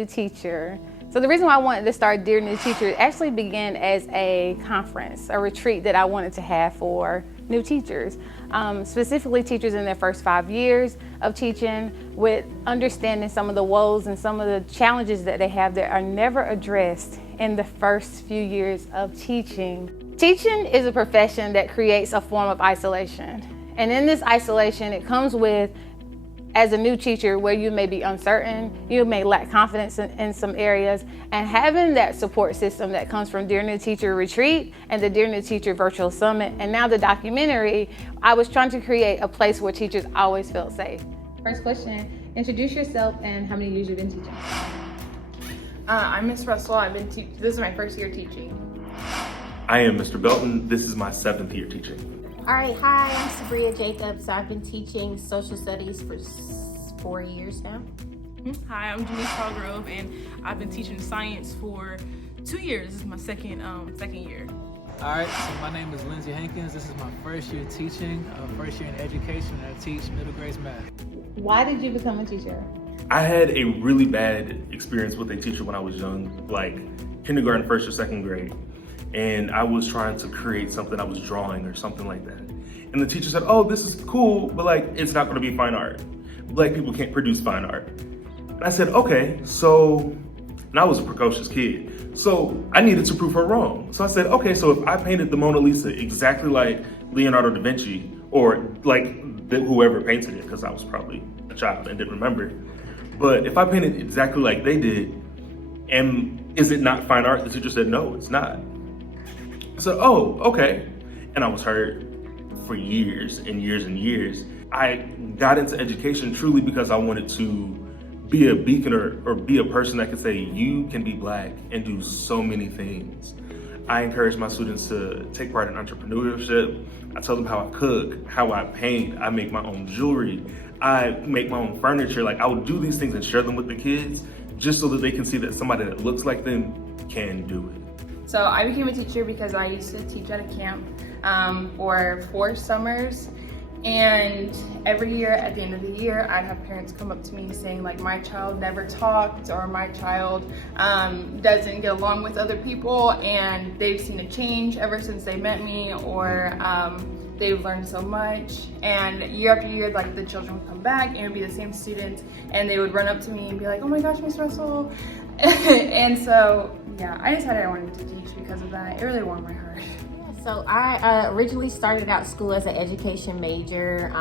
New Teacher. So the reason why I wanted to start Dear New Teacher actually began as a conference, a retreat that I wanted to have for new teachers, specifically teachers in their first 5 years of teaching, with understanding some of the woes and some of the challenges that they have that are never addressed in the first few years of teaching. Teaching is a profession that creates a form of isolation. And in this isolation, it comes with, as a new teacher, where you may be uncertain, you may lack confidence in some areas, and having that support system that comes from Dear New Teacher Retreat and the Dear New Teacher Virtual Summit, and now the documentary, I was trying to create a place where teachers always felt safe. First question, introduce yourself and how many years you've been teaching. I'm Miss Russell. This is my first year teaching. I am Mr. Belton. This is my 7th year teaching. All right, hi, I'm Sabria Jacobs. I've been teaching social studies for 4 years now. Hi, I'm Janice Hargrove, and I've been teaching science for 2 years. This is my second year. All right, so my name is Lindsay Hankins. This is my first year teaching, first year in education, and I teach middle grades math. Why did you become a teacher? I had a really bad experience with a teacher when I was young, like kindergarten, 1st or 2nd grade. And I was trying to create something, I was drawing or something like that. And the teacher said, oh, this is cool, but like, it's not gonna be fine art. Black people can't produce fine art. And I said, okay, so, and I was a precocious kid. So I needed to prove her wrong. So I said, okay, so if I painted the Mona Lisa exactly like Leonardo da Vinci, or like whoever painted it, because I was probably a child and didn't remember. But if I painted exactly like they did, and is it not fine art? The teacher said, no, it's not. I said, oh, okay. And I was hurt for years and years and years. I got into education truly because I wanted to be a beacon or be a person that could say, you can be Black and do so many things. I encourage my students to take part in entrepreneurship. I tell them how I cook, how I paint, I make my own jewelry, I make my own furniture. Like, I would do these things and share them with the kids just so that they can see that somebody that looks like them can do it. So I became a teacher because I used to teach at a camp for 4 summers. And every year at the end of the year, I'd have parents come up to me saying like, my child never talked, or my child doesn't get along with other people, and they've seen a change ever since they met me, or they've learned so much. And year after year, like, the children would come back and it would be the same students, and they would run up to me and be like, oh my gosh, Miss Russell. And so, yeah, I decided I wanted to teach because of that. It really warmed my heart. So I originally started out school as an education major,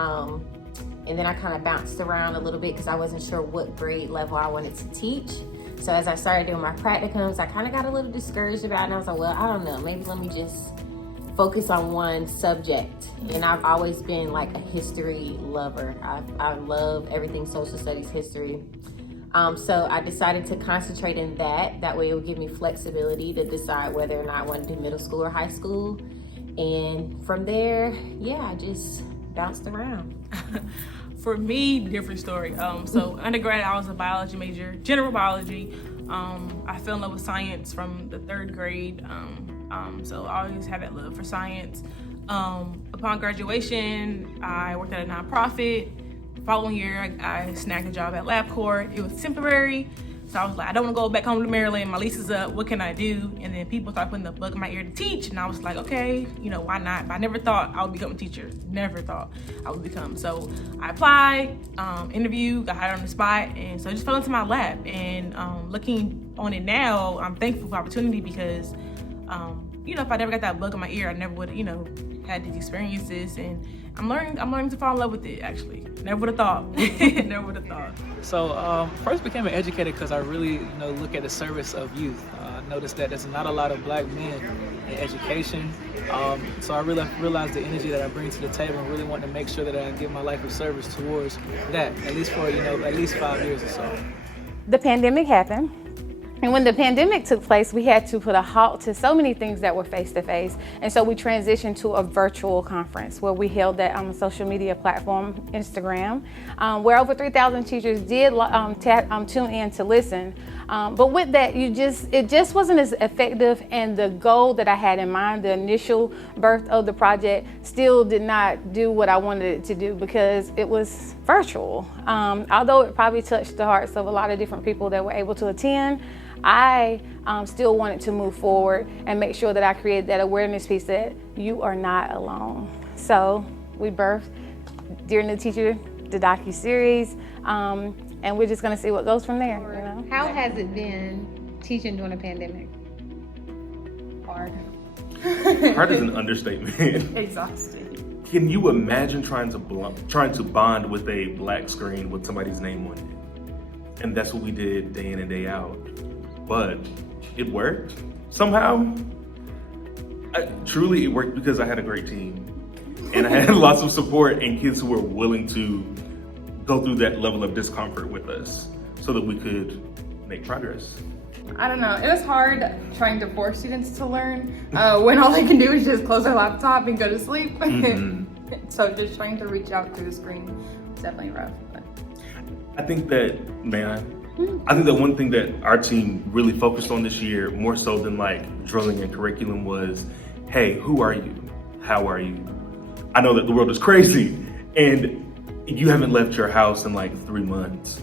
and then I kind of bounced around a little bit because I wasn't sure what grade level I wanted to teach. So as I started doing my practicums, I kind of got a little discouraged about it, and I was like, well, I don't know, maybe let me just focus on one subject. And I've always been like a history lover. I love everything social studies, history. So I decided to concentrate in that. That way it would give me flexibility to decide whether or not I want to do middle school or high school. And from there, yeah, I just bounced around. For me, different story. So undergrad, I was a biology major, general biology. I fell in love with science from the 3rd grade. So I always had that love for science. Upon graduation, I worked at a nonprofit. Following year, I snagged a job at LabCorp. It was temporary, so I was like, I don't want to go back home to Maryland. My lease is up. What can I do? And then people started putting the bug in my ear to teach, and I was like, okay, why not? But I never thought I would become a teacher. Never thought I would become. So I applied, interviewed, got hired on the spot, and so I just fell into my lap. And looking on it now, I'm thankful for the opportunity because, if I never got that bug in my ear, I never would, had these experiences, and I'm learning to fall in love with it, actually. Never would have thought. Never would have thought. So first became an educator because I really look at the service of youth. I noticed that there's not a lot of Black men in education. So I realized the energy that I bring to the table and really want to make sure that I give my life of service towards that, at least for at least 5 years or so. The pandemic happened. And when the pandemic took place, we had to put a halt to so many things that were face-to-face. And so we transitioned to a virtual conference where we held that on the social media platform, Instagram, where over 3,000 teachers did tune in to listen. But with that, it just wasn't as effective, and the goal that I had in mind, the initial birth of the project, still did not do what I wanted it to do because it was virtual. Although it probably touched the hearts of a lot of different people that were able to attend, I still wanted to move forward and make sure that I created that awareness piece that you are not alone. So we birthed Dear New Teacher, the docu-series, and we're just gonna see what goes from there. You know? How has it been teaching during a pandemic? Hard. Hard is an understatement. Exhausting. Can you imagine trying to bond with a black screen with somebody's name on it? And that's what we did day in and day out. But it worked somehow. Truly, it worked because I had a great team. And I had lots of support and kids who were willing to go through that level of discomfort with us so that we could make progress. I don't know. It was hard trying to force students to learn when all they can do is just close their laptop and go to sleep. Mm-hmm. So just trying to reach out through the screen is definitely rough. But. I think that one thing that our team really focused on this year, more so than like drilling and curriculum, was, hey, who are you? How are you? I know that the world is crazy and you haven't left your house in like 3 months.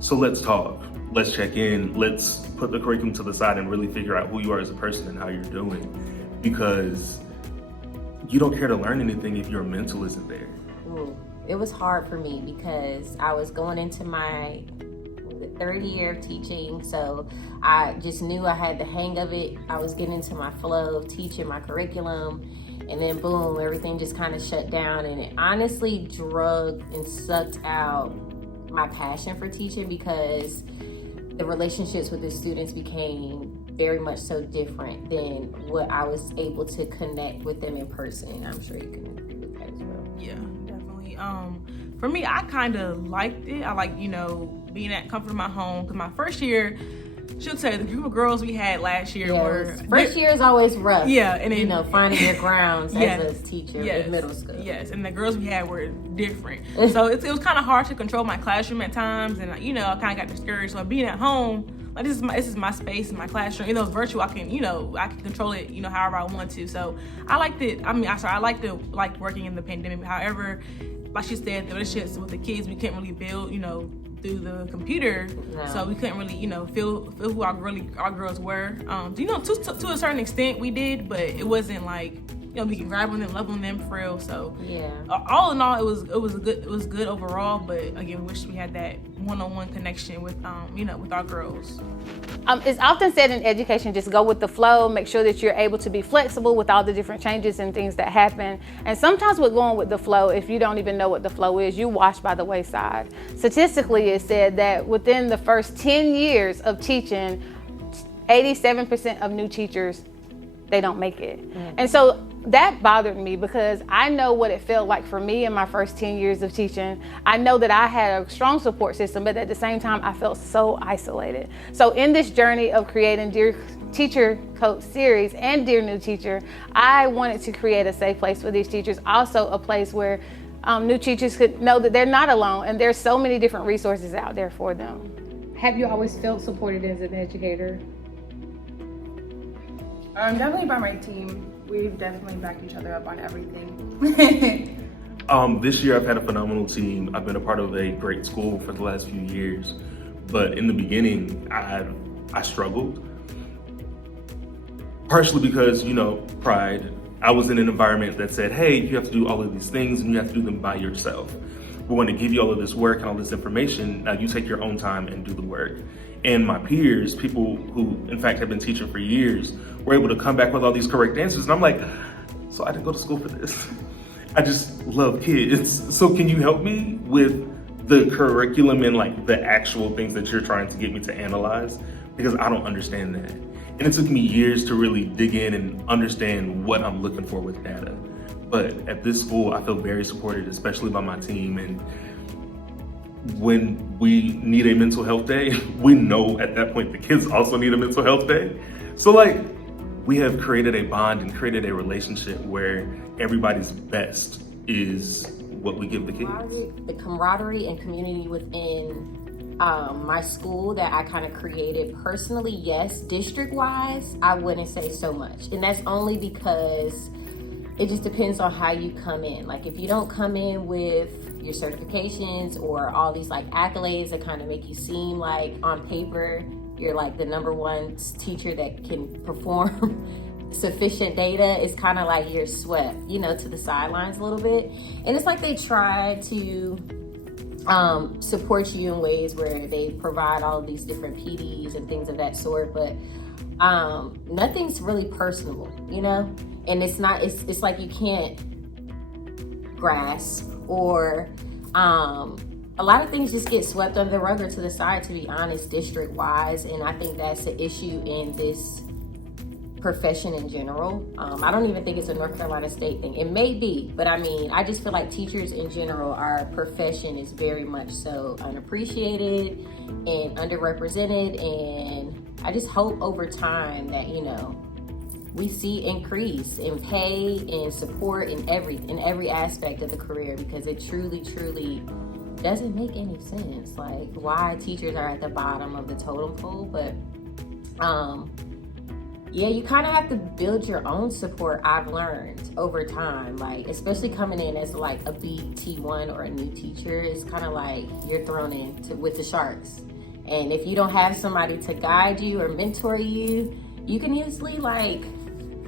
So let's talk, let's check in, let's put the curriculum to the side and really figure out who you are as a person and how you're doing. Because you don't care to learn anything if your mental isn't there. It was hard for me because I was going into my third year of teaching, so I just knew I had the hang of it. I was getting into my flow of teaching my curriculum, and then boom, everything just kind of shut down, and it honestly drugged and sucked out my passion for teaching because the relationships with the students became very much so different than what I was able to connect with them in person. I'm sure you can agree with that as well. Yeah, definitely. For me, I kind of liked it. I like, being at comfort of my home, because my first year, she'll tell you, the group of girls we had last year were... First year is always rough. Yeah, and then... finding your grounds yes, as a teacher in middle school. Yes, and the girls we had were different. So it was kind of hard to control my classroom at times, and, I kind of got discouraged. So being at home, like, this is my space, my classroom. Even though it's virtual, I can, I can control it, however I want to. So I liked it. I liked it, like, working in the pandemic. However, like she said, the relationships with the kids, we couldn't really build, through the computer, so we couldn't really, feel who our girls were. To a certain extent we did, but it wasn't like, we can grab on them, love on them for real. So yeah, all in all, it was good overall. But again, we wish we had that one-on-one connection with with our girls. It's often said in education, just go with the flow, make sure that you're able to be flexible with all the different changes and things that happen. And sometimes with going with the flow, if you don't even know what the flow is, you wash by the wayside. Statistically, it's said that within the first 10 years of teaching, 87% of new teachers, they don't make it. And so that bothered me because I know what it felt like for me in my first 10 years of teaching. I know that I had a strong support system, but at the same time, I felt so isolated. So in this journey of creating Dear Teacher Coach Series and Dear New Teacher, I wanted to create a safe place for these teachers, also a place where new teachers could know that they're not alone, and there's so many different resources out there for them. Have you always felt supported as an educator? Definitely by my team. We've definitely backed each other up on everything. This year I've had a phenomenal team. I've been a part of a great school for the last few years, but in the beginning I struggled. Partially because, pride. I was in an environment that said, hey, you have to do all of these things and you have to do them by yourself. We're going to give you all of this work and all this information. Now you take your own time and do the work. And my peers, people who in fact have been teaching for years, were able to come back with all these correct answers. And I'm like, so I didn't go to school for this. I just love kids. So can you help me with the curriculum and like the actual things that you're trying to get me to analyze? Because I don't understand that. And it took me years to really dig in and understand what I'm looking for with data. But at this school, I feel very supported, especially by my team. And when we need a mental health day, we know at that point the kids also need a mental health day. So like, we have created a bond and created a relationship where everybody's best is what we give the kids. The camaraderie and community within My school that I kind of created personally, yes. District-wise, I wouldn't say so much. And that's only because it just depends on how you come in. Like, if you don't come in with your certifications or all these like accolades that kind of make you seem like on paper you're like the number one teacher that can perform sufficient data, it's kind of like you're swept, you know, to the sidelines a little bit. And it's like they try to support you in ways where they provide all of these different PDs and things of that sort, but nothing's really personable, you know? And it's not, it's like you can't grasp, or a lot of things just get swept under the rug or to the side, to be honest, district wise. And I think that's an issue in this profession in general. I don't even think it's a North Carolina State thing. It may be, but I mean, I just feel like teachers in general, our profession is very much so unappreciated and underrepresented. And I just hope over time that, you know, we see increase in pay and support in every aspect of the career, because it truly doesn't make any sense, like why teachers are at the bottom of the totem pole. But yeah, you kind of have to build your own support, I've learned over time, like especially coming in as like a BT1 or a new teacher. It's kind of like you're thrown in with the sharks, and if you don't have somebody to guide you or mentor you, you can easily like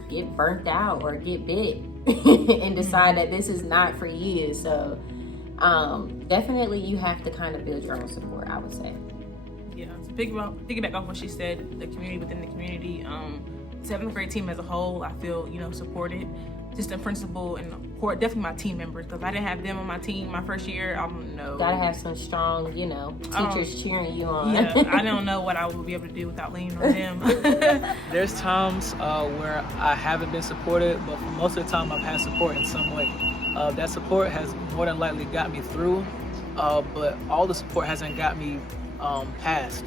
get burnt out or get bit and decide that this is not for you. So definitely you have to kind of build your own support, I would say. Yeah, to piggyback off what she said, the community within the community, 7th grade team as a whole, I feel, you know, supported. Just the principal and definitely my team members, because if I didn't have them on my team my first year, I don't know. Gotta have some strong, you know, teachers cheering you on. Yeah, I don't know what I would be able to do without leaning on them. There's times where I haven't been supported, but for most of the time I've had support in some way. That support has more than likely got me through, but all the support hasn't got me past.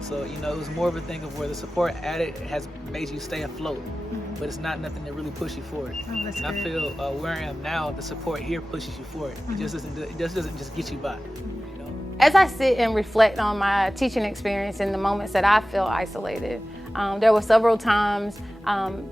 So, you know, it was more of a thing of where the support added has made you stay afloat, but it's not nothing that really push you forward. Oh, that's and good. I feel where I am now, the support here pushes you forward. It just doesn't just get you by. You know? As I sit and reflect on my teaching experience and the moments that I feel isolated, there were several times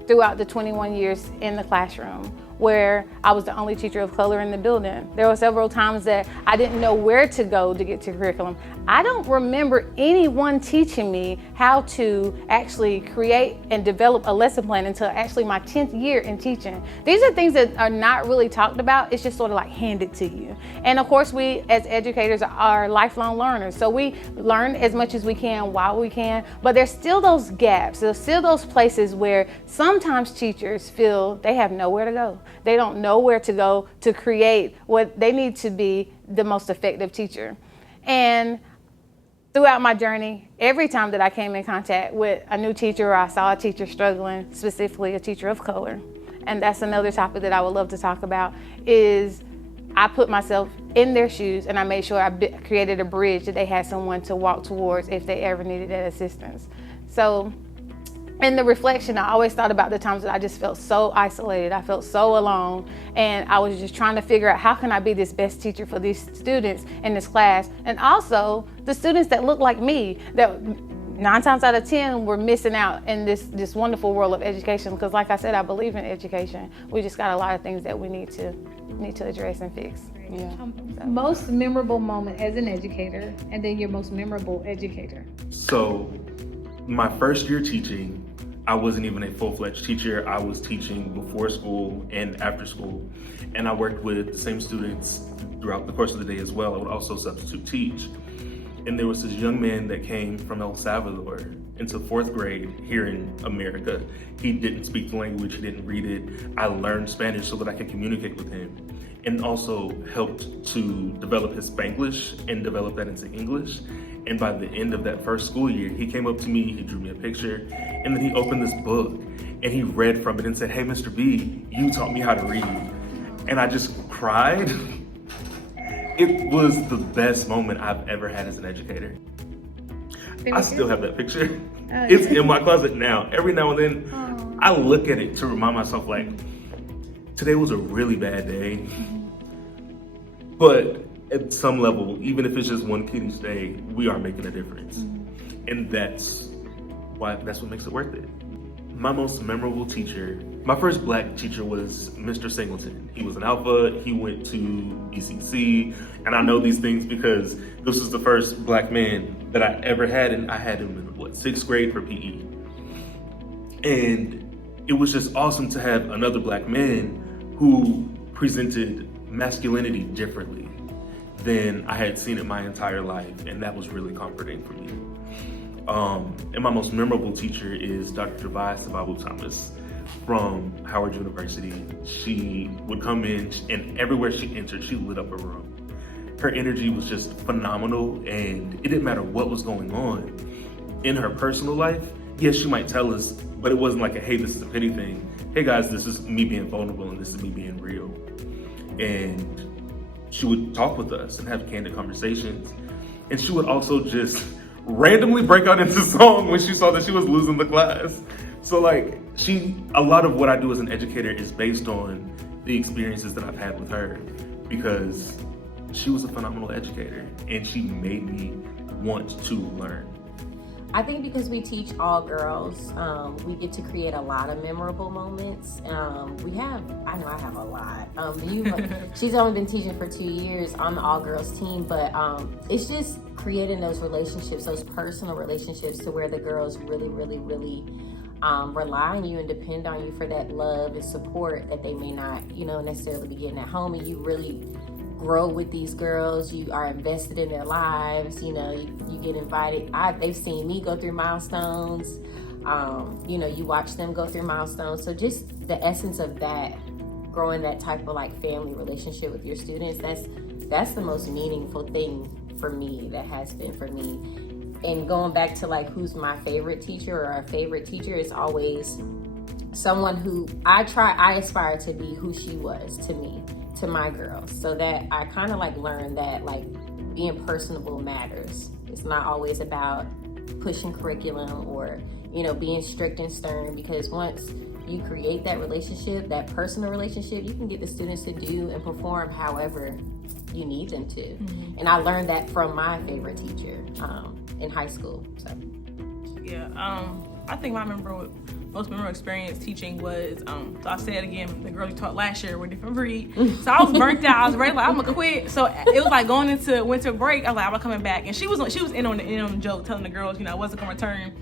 throughout the 21 years in the classroom where I was the only teacher of color in the building. There were several times that I didn't know where to go to get to curriculum. I don't remember anyone teaching me how to actually create and develop a lesson plan until actually my 10th year in teaching. These are things that are not really talked about. It's just sort of like handed to you. And of course, we as educators are lifelong learners. So we learn as much as we can while we can, but there's still those gaps. There's still those places where sometimes teachers feel they have nowhere to go. They don't know where to go to create what they need to be the most effective teacher. And throughout my journey, every time that I came in contact with a new teacher or I saw a teacher struggling, specifically a teacher of color, and that's another topic that I would love to talk about, is I put myself in their shoes and I made sure I created a bridge that they had someone to walk towards if they ever needed that assistance. So in the reflection, I always thought about the times that I just felt so isolated. I felt so alone, and I was just trying to figure out how can I be this best teacher for these students in this class, and also the students that look like me, that 9 times out of 10 were missing out in this wonderful world of education. Because like I said, I believe in education. We just got a lot of things that we need to address and fix. Yeah. Most memorable moment as an educator, and then your most memorable educator. So my first year teaching, I wasn't even a full-fledged teacher. I was teaching before school and after school, and I worked with the same students throughout the course of the day as well. I would also substitute teach. And there was this young man that came from El Salvador into 4th grade here in America. He didn't speak the language, he didn't read it. I learned Spanish so that I could communicate with him, and also helped to develop his Spanglish and develop that into English. And by the end of that first school year, he came up to me, he drew me a picture, and then he opened this book and he read from it and said, "Hey, Mr. B, you taught me how to read." And I just cried. It was the best moment I've ever had as an educator. I still have that picture. It's in my closet now. Every now and then, I look at it to remind myself, like, today was a really bad day, but at some level, even if it's just one kid each day, we are making a difference. And that's what makes it worth it. My most memorable teacher, my first black teacher was Mr. Singleton. He was an alpha, he went to BCC, and I know these things because this was the first black man that I ever had, and I had him in, 6th grade for PE. And it was just awesome to have another black man who presented masculinity differently than I had seen it my entire life, and that was really comforting for me. And my most memorable teacher is Dr. Device Sababu Thomas from Howard University. She would come in, and everywhere she entered, she lit up a room. Her energy was just phenomenal, and it didn't matter what was going on in her personal life. Yes, she might tell us, but it wasn't like a, hey, this is a pity thing. Hey guys, this is me being vulnerable and this is me being real. And she would talk with us and have candid conversations. And she would also just randomly break out into song when she saw that she was losing the class. So like, a lot of what I do as an educator is based on the experiences that I've had with her, because she was a phenomenal educator and she made me want to learn. I think because we teach all girls, we get to create a lot of memorable moments. I know I have a lot. She's only been teaching for 2 years on the all girls team, but it's just creating those relationships, those personal relationships, to where the girls really, really, really rely on you and depend on you for that love and support that they may not, necessarily be getting at home. And you really grow with these girls. You are invested in their lives. You get invited. They've seen me go through milestones. You watch them go through milestones. So just the essence of that, growing that type of like family relationship with your students, that's the most meaningful thing for me, that has been for me. And going back to like who's my favorite teacher or a favorite teacher, is always someone who I aspire to be who she was to me, to my girls, so that I kind of like learned that like being personable matters. It's not always about pushing curriculum or being strict and stern, because once you create that relationship, that personal relationship, you can get the students to do and perform however you need them to. Mm-hmm. And I learned that from my favorite teacher in high school. So I think my most memorable experience teaching was, so I said again, the girls we taught last year were different breed. So I was burnt out. I was ready, like, I'm gonna quit. So it was like going into winter break. I was like, I'm coming back, and she was in on the joke, telling the girls, I wasn't gonna return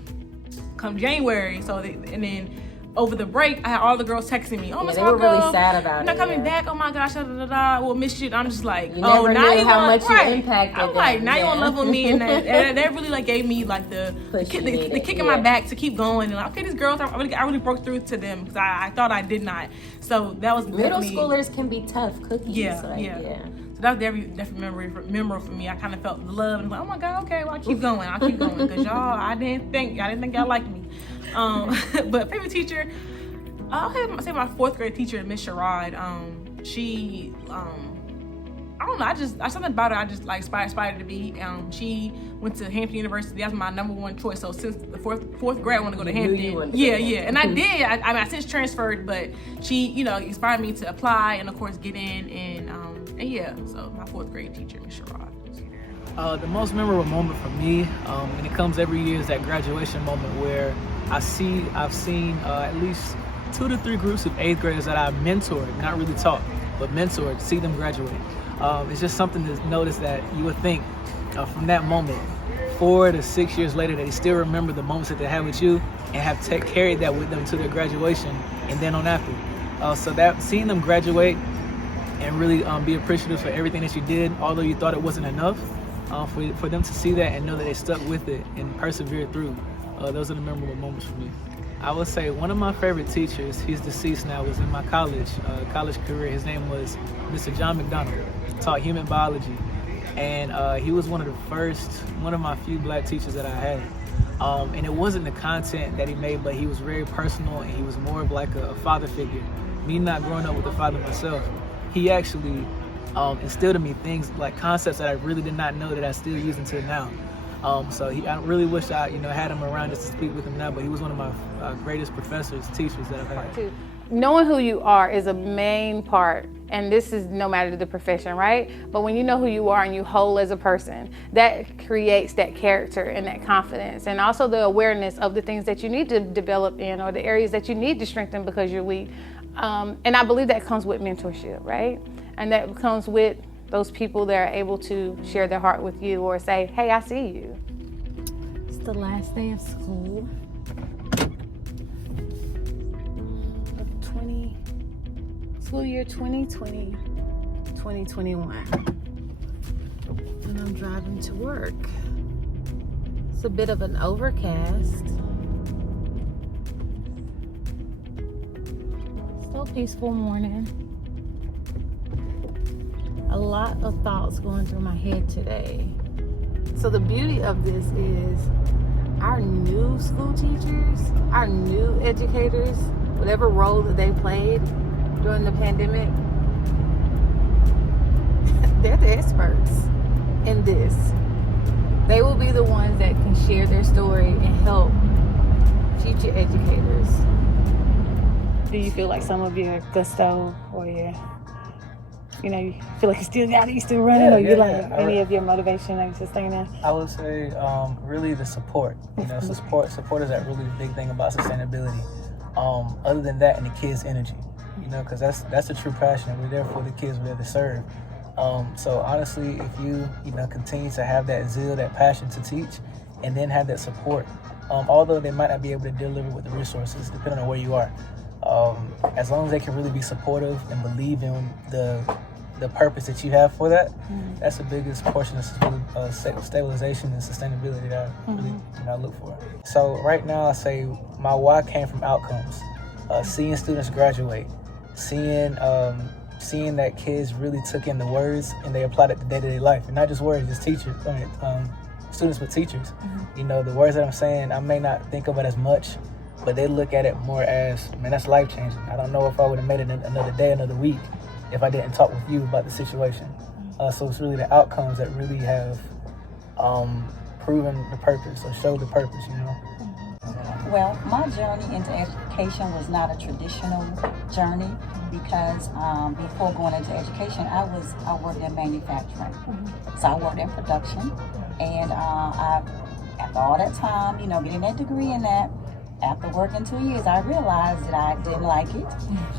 come January. So and then over the break, I had all the girls texting me, "Oh my God, they were really sad about it. You're not coming back. Oh my gosh, we'll miss you." I'm just like, you never knew how much you impacted I'm them. like, now you on level with me, and that really like gave me like the kick in my back to keep going. And like, okay, these girls, I really broke through to them, because I thought I did not. So that was middle schoolers can be tough cookies. Yeah. So that was definitely memorable for me. I kind of felt the love, and like, oh my God, okay, well I'll keep going, because y'all, I didn't think y'all liked me. But favorite teacher, I'll say my 4th grade teacher, Miss Sherrod. She, I don't know, something about her I just like aspired to be. She went to Hampton University. That's my number one choice. So since the fourth grade, I want to go to Hampton. Yeah, and I did. I since transferred, but she, inspired me to apply and of course get in, and so my 4th grade teacher, Miss Sherrod. The most memorable moment for me, and it comes every year, is that graduation moment where I've seen at least 2 to 3 groups of 8th graders that I've mentored, not really taught, but mentored, see them graduate. It's just something to notice, that you would think from that moment, 4 to 6 years later, that they still remember the moments that they had with you and have carried that with them to their graduation and then on after. So that seeing them graduate and really be appreciative for everything that you did, although you thought it wasn't enough, for them to see that and know that they stuck with it and persevered through. Those are the memorable moments for me. I would say one of my favorite teachers, he's deceased now, was in my college career. His name was Mr. John McDonald. Taught human biology, and he was one of my few black teachers that I had. And it wasn't the content that he made, but he was very personal, and he was more of like a father figure. Me not growing up with a father myself, he actually instilled in me things like concepts that I really did not know that I still use until now. So I really wish I had him around just to speak with him now, but he was one of my greatest professors, teachers that I've had. knowing who you are is a main part, and this is no matter the profession, right? But when you know who you are and you whole as a person, that creates that character and that confidence, and also the awareness of the things that you need to develop in, or the areas that you need to strengthen because you're weak. And I believe that comes with mentorship, right? And that comes with those people that are able to share their heart with you or say, hey, I see you. It's the last day of school. School year 2020, 2021. And I'm driving to work. It's a bit of an overcast. Still peaceful morning. A lot of thoughts going through my head today. So the beauty of this is our new school teachers, our new educators, whatever role that they played during the pandemic, they're the experts in this. They will be the ones that can share their story and help future educators. Do you feel like some of your gusto or your, you feel like you still got it, you still running, or you any of your motivation that you sustaining? I would say really the support. So support is that really big thing about sustainability. Other than that, and the kids' energy. Because that's a true passion. We're there for the kids. We're there to serve. So honestly, if you continue to have that zeal, that passion to teach, and then have that support, although they might not be able to deliver with the resources, depending on where you are, as long as they can really be supportive and believe in the purpose that you have for that, that's the biggest portion of stabilization and sustainability that I really look for. So right now, I say my why came from outcomes. Seeing students graduate, seeing that kids really took in the words and they applied it to day-to-day life, and not just words, just teachers. Students with teachers. The words that I'm saying, I may not think of it as much, but they look at it more as, man, that's life-changing. I don't know if I would have made it another day, another week, if I didn't talk with you about the situation. So it's really the outcomes that really have proven the purpose or showed the purpose. Well, my journey into education was not a traditional journey because before going into education, I worked in manufacturing. So I worked in production, and after all that time, getting that degree in that, after working 2 years, I realized that I didn't like it.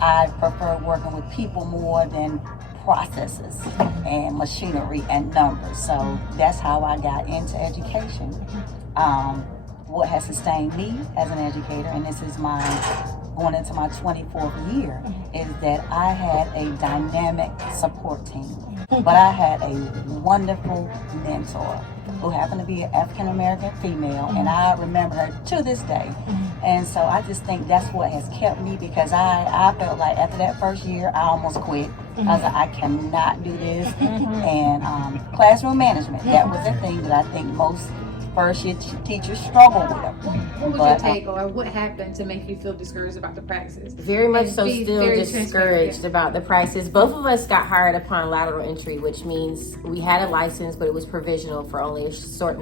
I prefer working with people more than processes and machinery and numbers. So that's how I got into education. What has sustained me as an educator, and this is going into my 24th year, is that I had a dynamic support team. But I had a wonderful mentor who happened to be an African-American female, and I remember her to this day. And so I just think that's what has kept me, because I felt like after that first year, I almost quit. I was like, I cannot do this. And classroom management, that was the thing that I think most first-year teachers struggle with. What was your take, or what happened to make you feel discouraged about the practice? Very much so, still discouraged about the practice. Both of us got hired upon lateral entry, which means we had a license, but it was provisional for only a short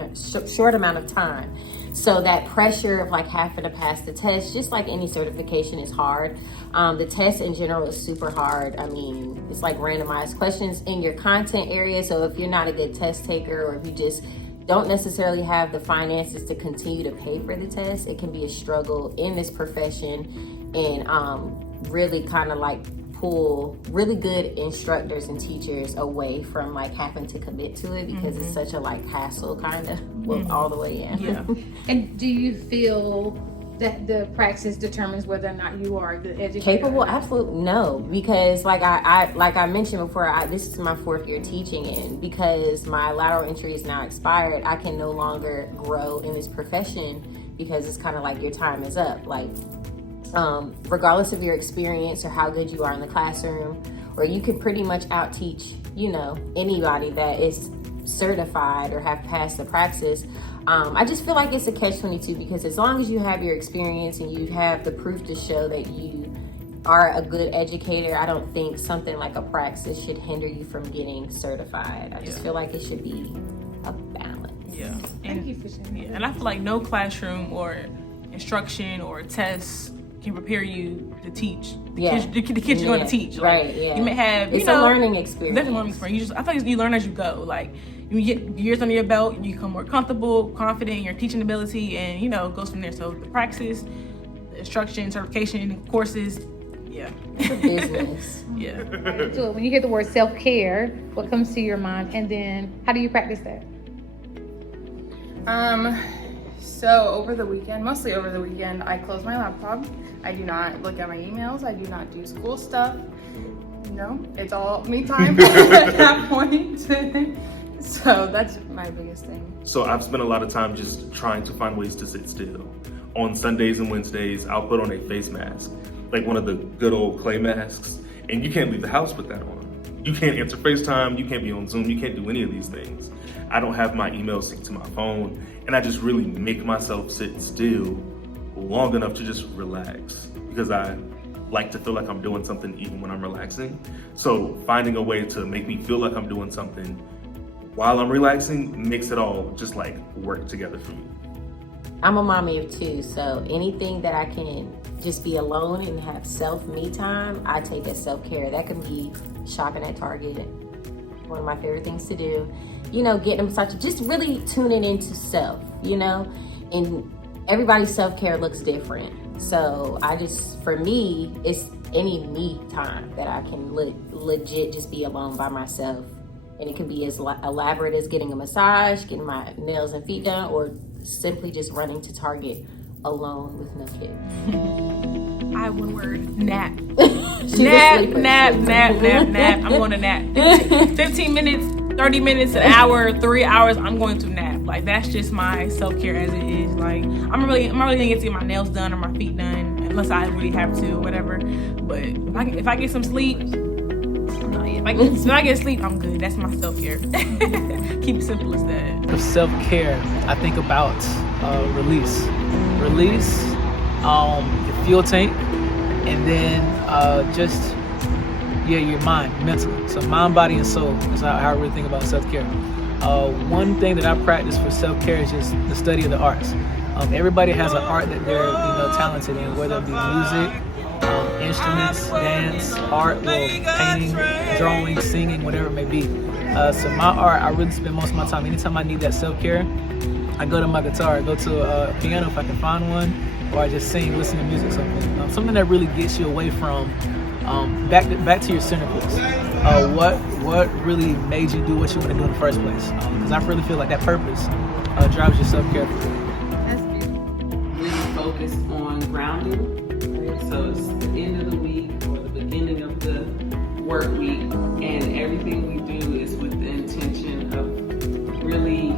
amount of time. So that pressure of like having to pass the test, just like any certification, is hard. The test in general is super hard. I mean, it's like randomized questions in your content area. So if you're not a good test taker, or if you just don't necessarily have the finances to continue to pay for the test, it can be a struggle in this profession, and really kind of like pull really good instructors and teachers away from like having to commit to it, because it's such a like hassle kind of all the way in. Yeah. And do you feel that the praxis determines whether or not you are the educator? Capable? Absolutely no, because like I mentioned before, this is my 4th year teaching, and because my lateral entry is now expired, I can no longer grow in this profession, because it's kind of like your time is up. Like regardless of your experience or how good you are in the classroom, or you can pretty much out teach anybody that is certified or have passed the praxis. I just feel like it's a catch-22, because as long as you have your experience and you have the proof to show that you are a good educator, I don't think something like a praxis should hinder you from getting certified. I just feel like it should be a balance. Yeah. Thank you for sharing. Yeah, and I feel like no classroom or instruction or tests can prepare you to teach the Yeah. kids you're going to teach. Like, Right, yeah. You may have, It's a learning experience. That's a learning experience. I think you learn as you go. Like, you get years under your belt, you become more comfortable, confident in your teaching ability, and, it goes from there. So the practice, the instruction, certification, courses, yeah. It's a business. Yeah. So when you hear the word self-care, what comes to your mind? And then how do you practice that? So over the weekend, mostly over the weekend, I close my laptop. I do not look at my emails. I do not do school stuff. It's all me time at that point. So that's my biggest thing. So I've spent a lot of time just trying to find ways to sit still. On Sundays and Wednesdays, I'll put on a face mask, like one of the good old clay masks, and you can't leave the house with that on. You can't answer FaceTime, you can't be on Zoom, you can't do any of these things. I don't have my email synced to my phone, and I just really make myself sit still long enough to just relax, because I like to feel like I'm doing something even when I'm relaxing. So finding a way to make me feel like I'm doing something while I'm relaxing makes it all just like work together for me. I'm a mommy of 2, so anything that I can just be alone and have self-me time, I take as self-care. That can be shopping at Target, one of my favorite things to do. Getting a massage, just really tuning into self, and everybody's self-care looks different. So for me, it's any me time that I can legit just be alone by myself. And it can be as elaborate as getting a massage, getting my nails and feet done, or simply just running to Target alone with no kids. I have one word: nap. She's a nap. sleeper. I'm going to nap. 15 minutes, 30 minutes, an hour, 3 hours. I'm going to nap. Like, that's just my self-care as it is. Like, I'm not really gonna get to get my nails done or my feet done unless I really have to or whatever. But if I get some sleep, if I get sleep, I'm good. That's my self-care. Keep it simple as that. For self-care, I think about release, your fuel tank, and then your mind, mentally. So mind, body, and soul is how I really think about self-care. One thing that I practice for self-care is just the study of the arts. Everybody has an art that they're talented in, whether it be music, instruments, dance, art, painting, drawing, singing, whatever it may be. So my art, I really spend most of my time. Anytime I need that self-care, I go to my guitar, I go to a piano if I can find one, or I just sing, listen to music, something that really gets you away from back to your center place. What really made you do what you want to do in the first place? Because I really feel like that purpose drives your self-care. Really focus on grounding. So it's the end of the week or the beginning of the work week, and everything we do is with the intention of really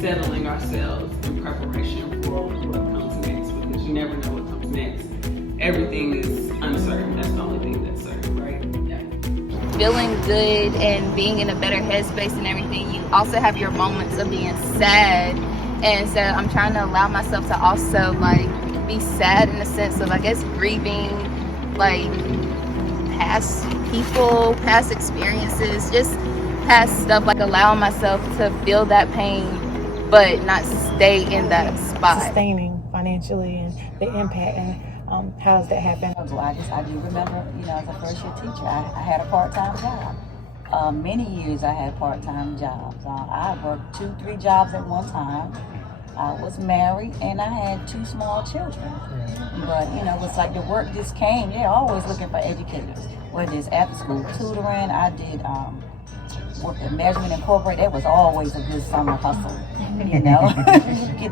settling ourselves in preparation for what comes next, because you never know what comes next. Everything is uncertain. That's the only thing that's certain, right? Yeah. Feeling good and being in a better headspace and everything, you also have your moments of being sad. And so I'm trying to allow myself to also be sad in the sense of, I guess, grieving past people, past experiences, just past stuff, allowing myself to feel that pain but not stay in that spot. Sustaining financially and the impact, and how does that happen? I do remember, as a first year teacher, I had a part-time job. Many years I had part-time jobs. I worked 2-3 jobs at one time. I was married and I had 2 small children. But, it's like the work just came. They're always looking for educators. Whether it's after school tutoring, I did work at Measurement Incorporated. That was always a good summer hustle, Get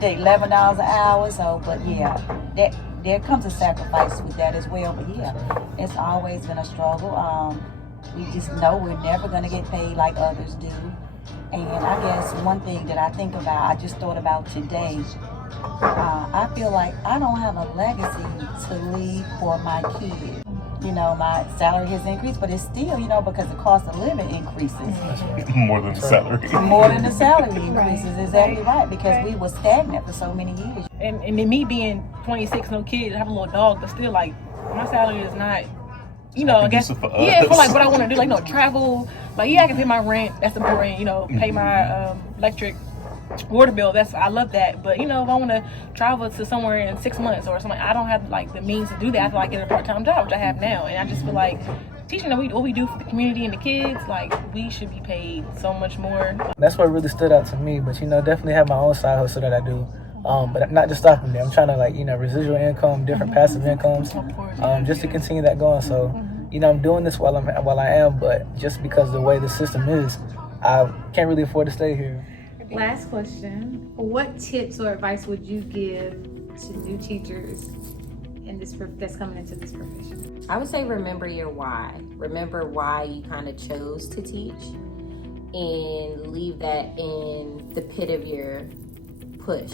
the $11 an hour. So, but yeah, there comes a sacrifice with that as well. But yeah, it's always been a struggle. We just know we're never going to get paid like others do. And I guess one thing that I think about, I just thought about today, I feel like I don't have a legacy to leave for my kids. My salary has increased, but it's still, because the cost of living increases. More than the salary. More than the salary increases, exactly right, because we were stagnant for so many years. And me being 26, no kids, have a little dog, but still, my salary is not, I guess, for what I want to do, travel. I can pay my rent, that's important, pay my electric, water bill. I love that. But if I want to travel to somewhere in 6 months or something, I don't have like the means to do that. I have to like get a part-time job, which I have now, and I just feel like teaching what we do for the community and the kids, like we should be paid so much more. That's what really stood out to me. But definitely have my own side hustle that I do. But not just stopping there. I'm trying to residual income, different passive incomes, just to continue that going. So I'm doing this while I am, but just because of the way the system is, I can't really afford to stay here. Last question. What tips or advice would you give to new teachers that's coming into this profession? I would say remember your why. Remember why you kind of chose to teach, and leave that in the pit of your push.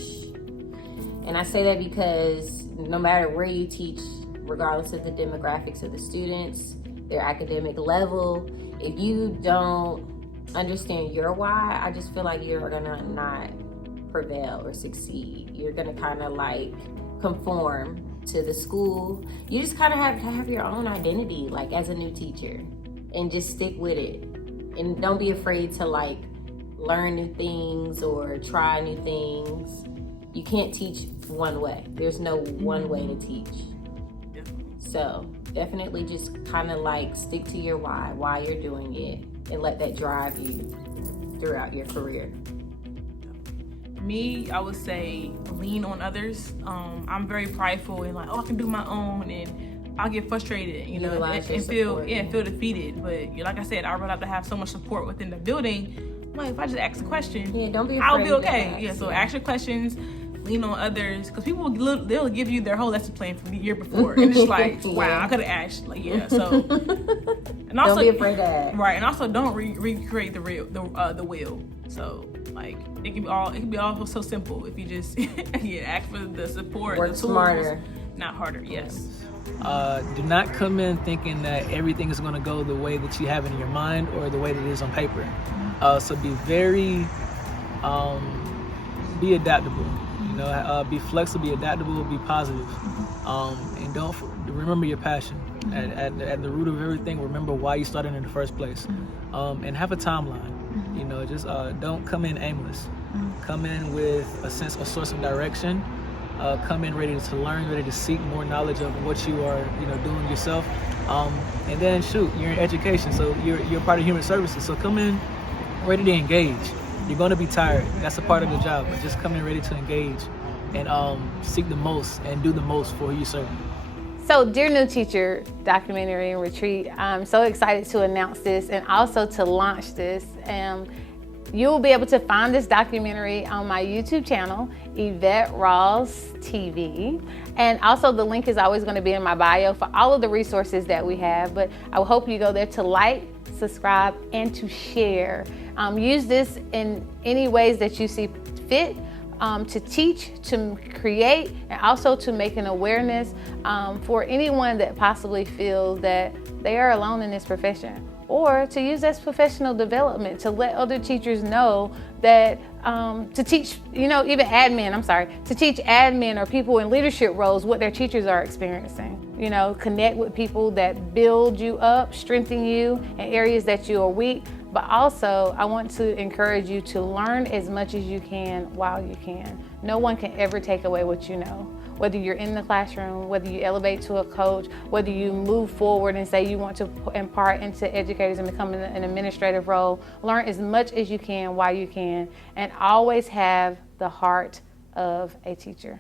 And I say that because no matter where you teach, regardless of the demographics of the students, their academic level, if you don't understand your why, I just feel like you're gonna not prevail or succeed. You're gonna kind of like conform to the school. You just kind of have to have your own identity, like as a new teacher, and just stick with it. And don't be afraid to like learn new things or try new things. You can't teach one way. There's no one way to teach. So definitely just kind of like stick to your why you're doing it, and let that drive you throughout your career. Me, I would say lean on others. I'm very prideful and like, I can do my own, and I'll get frustrated, and feel defeated. But like I said, I'd rather have to have so much support within the building. Like if I just ask a question, don't be afraid. I'll be okay. So ask your questions. Lean on others, because people they'll give you their whole lesson plan from the year before, and it's like, wow, I could have asked, So, and also don't be afraid of that, right? And also, don't recreate the wheel. So, like, it can be all so simple if you just ask for the support, work the tools, smarter, not harder. Yes. Do not come in thinking that everything is going to go the way that you have it in your mind or the way that it is on paper. So be very, be adaptable. Be flexible, be adaptable, be positive, and don't remember your passion. At the root of everything, remember why you started in the first place, and have a timeline. Just don't come in aimless. Come in with a source of direction. Come in ready to learn, ready to seek more knowledge of what you are, doing yourself. And then you're in education, so you're part of human services. So come in ready to engage. You're going to be tired. That's a part of the job. But just come in ready to engage and seek the most and do the most for who you serve. So, Dear New Teacher documentary and retreat, I'm so excited to announce this and also to launch this. You'll be able to find this documentary on my YouTube channel, Evette Rawls TV. And also the link is always going to be in my bio for all of the resources that we have. But I hope you go there to like, subscribe, and to share. Use this in any ways that you see fit, to teach, to create, and also to make an awareness for anyone that possibly feels that they are alone in this profession, or to use as professional development to let other teachers know that to teach, even to teach admin or people in leadership roles what their teachers are experiencing. Connect with people that build you up, strengthen you in areas that you are weak. But also, I want to encourage you to learn as much as you can while you can. No one can ever take away what you know. Whether you're in the classroom, whether you elevate to a coach, whether you move forward and say you want to impart into educators and become an administrative role, learn as much as you can while you can, and always have the heart of a teacher.